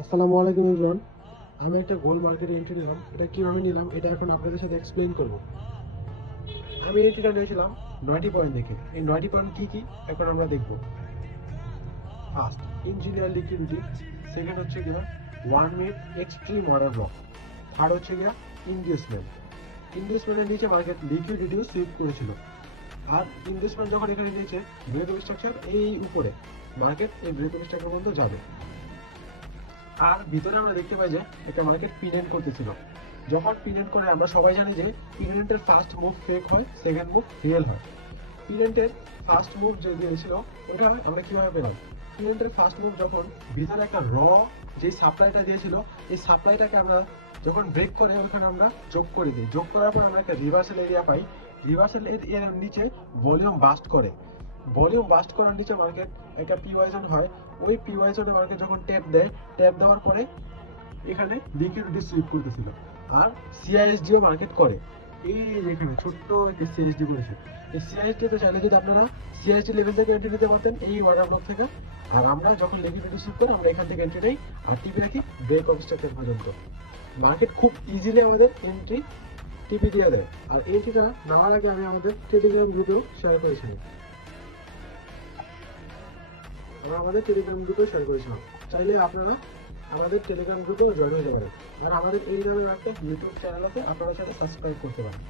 আসসালামু আলাইকুম ইমরান। আমি একটা গোল্ড মার্কেটে এন্ট্রি নিলাম। এটা কিভাবে নিলাম এটা এখন আপনাদের সাথে এক্সপ্লেইন করব। আমি এন্ট্রিটা নিয়েছিলাম 9টি পয়েন্ট দেখে। এই 9টি পয়েন্ট কি কি এখন আমরা দেখব। First, engineer liquidity. সেকেন্ড হচ্ছে গিয়া 1 minute extreme order block. Third হচ্ছে গিয়া ইনভেস্টমেন্ট। ইনভেস্টমেন্টের নিচে মার্কেট লিকুইডিটিও সুইপ করেছিল। আর ইনভেস্টমেন্ট যখন এখানে নিয়েছে ব্রেক স্ট্রাকচার এই উপরে, মার্কেট এই ব্রেক স্ট্রাকচার পর্যন্ত যাবে। আর ভিতরে আমরা দেখতে পাই যে একটা মার্কেট পিনেন্ট করতেছিল। যখন পিনেন্ট করে আমরা সবাই জানি যে পিনেন্টের ফার্স্ট মুভ ফেক হয়, সেকেন্ড মুভ রিয়েল হয়। পিনেন্টের ফার্স্ট মুভ যে দিয়েছিল ওটা আমরা কিভাবে পেলাম? পিনেন্টের ফার্স্ট মুভ যখন ভিতরে একটা যে সাপ্লাইটা দিয়েছিল, এই সাপ্লাইটাকে আমরা যখন ব্রেক করে ওখানে আমরা যোগ করে দিই। যোগ করার পর আমরা একটা রিভার্সাল এরিয়া পাই। রিভার্সাল এরিয়ার নিচে ভলিউম বাস্ট করে। ভলিউম বাস্ট করার নিচে মার্কেট একটা পিওয়াইজন হয়। ওই পিওয়াইজনে মার্কেট যখন ট্যাপ দেয়, ট্যাপ দেওয়ার পরে এখানে লিকুইডিটি সুইপ করতেছিল। আর সিআইএসডিও মার্কেট করে। এই এখানে ছোট্ট একটা সিআইএসডি করেছে। এই সিআইএসডি তে চাইলে যদি আপনারা সিআইএসডি লেভেল থেকে এন্ট্রি নিতে পারতেন এই অর্ডার ব্লক থেকে। আর আমরা যখন লিকুইডিটি সুইপ করি আমরা এখান থেকে এন্ট্রি নেই আর টিপি রাখি ব্রেক অবস্ট্রাকচার পর্যন্ত। মার্কেট খুব ইজিলি আমাদের এন্ট্রি টিপি দিয়ে দেয়। আর এন্ট্রিটা নেওয়ার আগে আমি আমাদের টেলিগ্রাম গ্রুপেও শেয়ার করেছিলাম। চাইলে আপনারা আমাদের টেলিগ্রাম গ্রুপেও জয়েন হতে পারেন। আর আমাদের এই ধরনের একটা ইউটিউব চ্যানেল আছে, আপনারা চাইলে সাবস্ক্রাইব করতে পারেন।